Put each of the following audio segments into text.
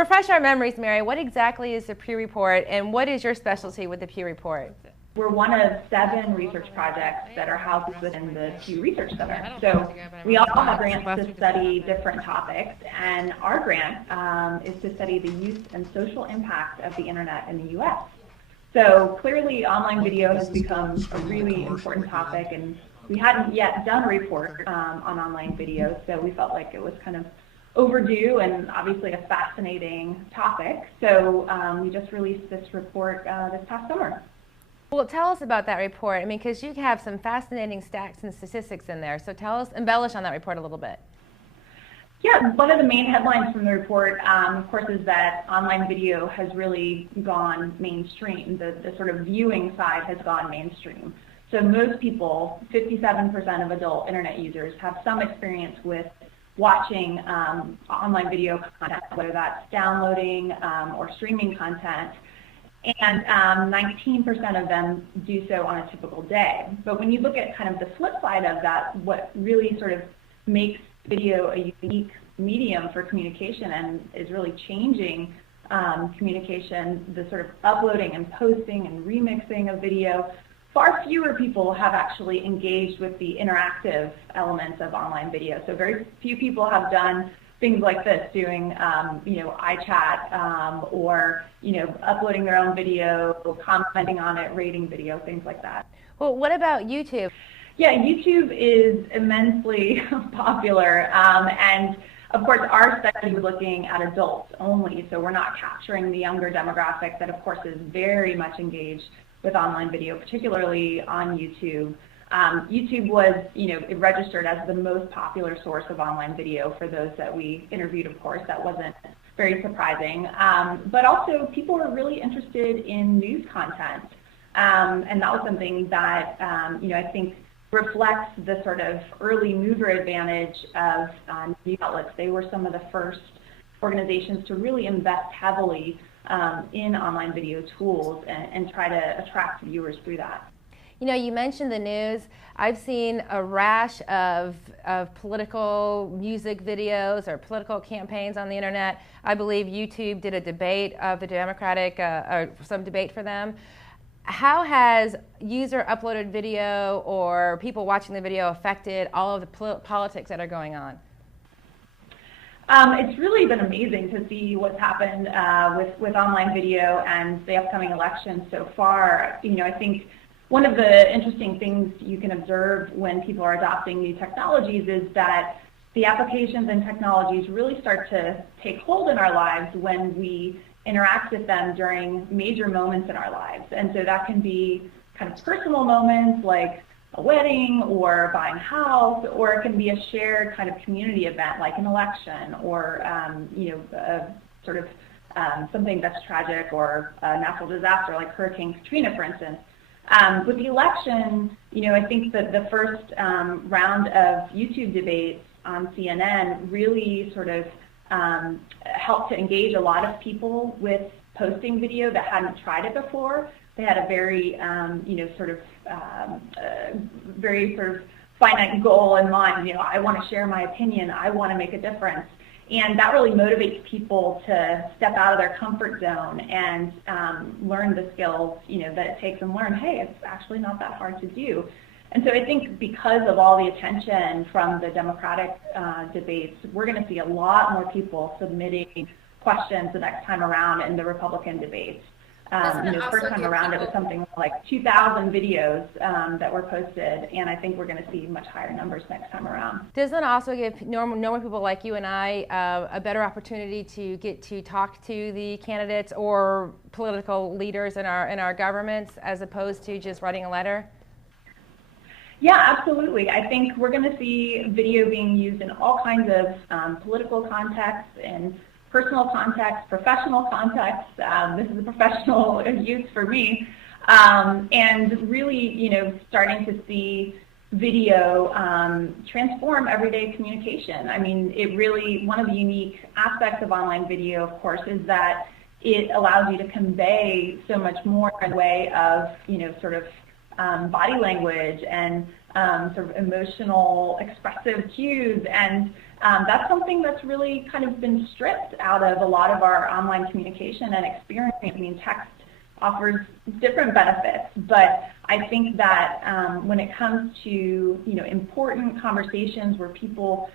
refresh our memories, Mary. What exactly is the Pew Report, and what is your specialty with the Pew Report? We're one of 7 research projects that are housed within the Pew Research Center. So we all have grants to study different topics, and our grant is to study the use and social impact of the internet in the U.S. So clearly online video has become a really important topic, and we hadn't yet done a report on online video, so we felt like it was kind of overdue and obviously a fascinating topic. So we just released this report this past summer. Well, tell us about that report. I mean, because you have some fascinating stats and statistics in there. So tell us, embellish on that report a little bit. Yeah, one of the main headlines from the report, of course, is that online video has really gone mainstream. The sort of viewing side has gone mainstream. So most people, 57% of adult internet users, have some experience with watching online video content, whether that's downloading or streaming content. And 19% of them do so on a typical day. But when you look at kind of the flip side of that, what really sort of makes video a unique medium for communication and is really changing communication, the sort of uploading and posting and remixing of video, far fewer people have actually engaged with the interactive elements of online video. So very few people have done things like this, doing iChat or uploading their own video, commenting on it, rating video, things like that. Well, what about YouTube? Yeah, YouTube is immensely popular, and of course our study was looking at adults only, so we're not capturing the younger demographic that of course is very much engaged with online video, particularly on YouTube. YouTube was, it registered as the most popular source of online video for those that we interviewed, of course. That wasn't very surprising. But also, people were really interested in news content. And that was something that, I think reflects the sort of early mover advantage of news outlets. They were some of the first organizations to really invest heavily in online video tools and try to attract viewers through that. You mentioned the news. I've seen a rash of political music videos or political campaigns on the internet. I believe YouTube did a debate of the Democratic, or some debate for them. How has user uploaded video or people watching the video affected all of the politics that are going on? It's really been amazing to see what's happened with online video and the upcoming election so far. I think one of the interesting things you can observe when people are adopting new technologies is that the applications and technologies really start to take hold in our lives when we interact with them during major moments in our lives. And so that can be kind of personal moments like a wedding or buying a house, or it can be a shared kind of community event like an election or something that's tragic or a natural disaster like Hurricane Katrina, for instance. With the election, I think that the first round of YouTube debates on CNN really sort of helped to engage a lot of people with posting video that hadn't tried it before. They had a very, very sort of finite goal in mind. I want to share my opinion. I want to make a difference. And that really motivates people to step out of their comfort zone and learn the skills, that it takes, and learn, hey, it's actually not that hard to do. And so I think because of all the attention from the Democratic debates, we're going to see a lot more people submitting questions the next time around in the Republican debates. First time around it was something like 2,000 videos that were posted, and I think we're going to see much higher numbers next time around. Doesn't it also give normal people like you and I a better opportunity to get to talk to the candidates or political leaders in our governments as opposed to just writing a letter? Yeah, absolutely. I think we're going to see video being used in all kinds of political contexts and personal context, professional context. This is a professional use for me. And really, starting to see video transform everyday communication. I mean, one of the unique aspects of online video, of course, is that it allows you to convey so much more in the way of, body language and sort of emotional expressive cues, and that's something that's really kind of been stripped out of a lot of our online communication and experience. I mean, text offers different benefits, but I think that when it comes to important conversations where people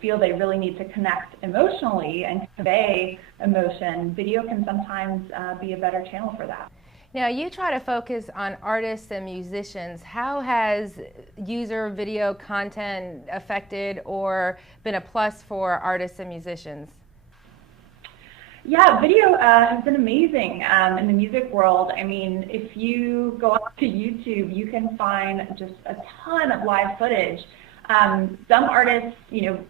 feel they really need to connect emotionally and convey emotion, video can sometimes be a better channel for that. Now, you try to focus on artists and musicians. How has user video content affected or been a plus for artists and musicians? Yeah, video has been amazing in the music world. I mean, if you go up to YouTube, you can find just a ton of live footage. Some artists,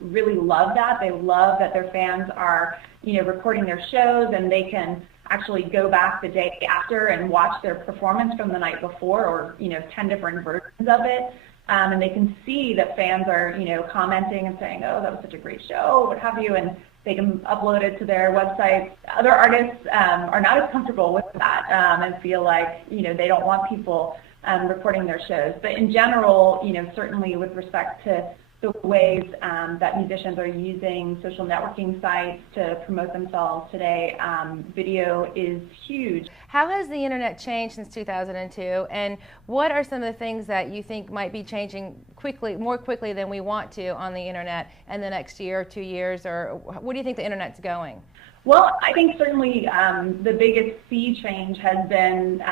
really love that. They love that their fans are, recording their shows, and they can actually go back the day after and watch their performance from the night before, or 10 different versions of it, and they can see that fans are commenting and saying, oh, that was such a great show, what have you, and they can upload it to their website. Other artists are not as comfortable with that and feel like they don't want people recording their shows. But in general, certainly with respect to the ways that musicians are using social networking sites to promote themselves today, video is huge. How has the internet changed since 2002, and what are some of the things that you think might be changing more quickly than we want to on the internet in the next year or 2 years, or where do you think the internet's going? Well, I think certainly the biggest sea change has been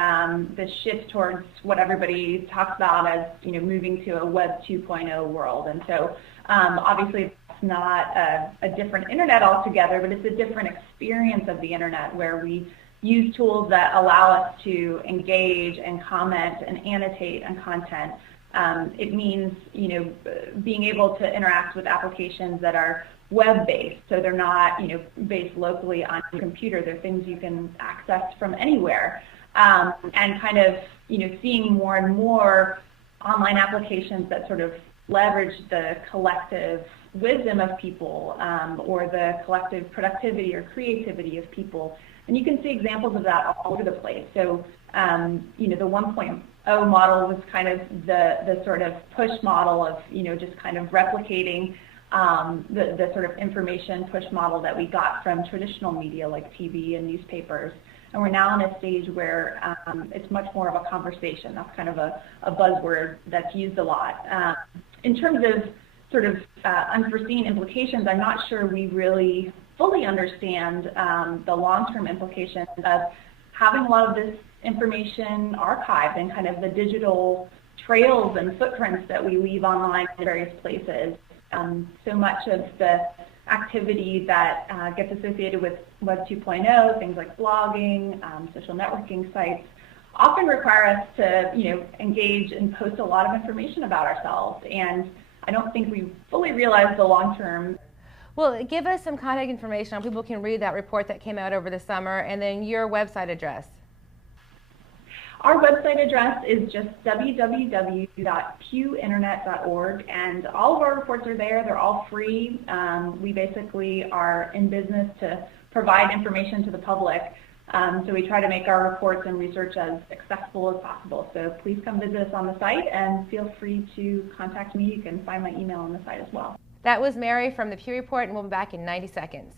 the shift towards what everybody talks about as moving to a Web 2.0 world. And so obviously it's not a different internet altogether, but it's a different experience of the internet where we use tools that allow us to engage and comment and annotate on content. It means being able to interact with applications that are web-based, so they're not based locally on your computer. They're things you can access from anywhere, and kind of seeing more and more online applications that sort of leverage the collective wisdom of people, or the collective productivity or creativity of people. And you can see examples of that all over the place. So the 1.0 model was kind of the sort of push model of just kind of replicating the sort of information push model that we got from traditional media like TV and newspapers. And we're now in a stage where it's much more of a conversation. That's kind of a buzzword that's used a lot. In terms of sort of unforeseen implications, I'm not sure we really fully understand the long-term implications of having a lot of this information archived and kind of the digital trails and footprints that we leave online in various places. So much of the activity that gets associated with Web 2.0, things like blogging, social networking sites, often require us to engage and post a lot of information about ourselves. And I don't think we fully realize the long term. Well, give us some contact information on people can read that report that came out over the summer, and then your website address. Our website address is just www.pewinternet.org, and all of our reports are there. They're all free. We basically are in business to provide information to the public, so we try to make our reports and research as accessible as possible. So please come visit us on the site and feel free to contact me. You can find my email on the site as well. That was Mary from the Pew Report, and we'll be back in 90 seconds.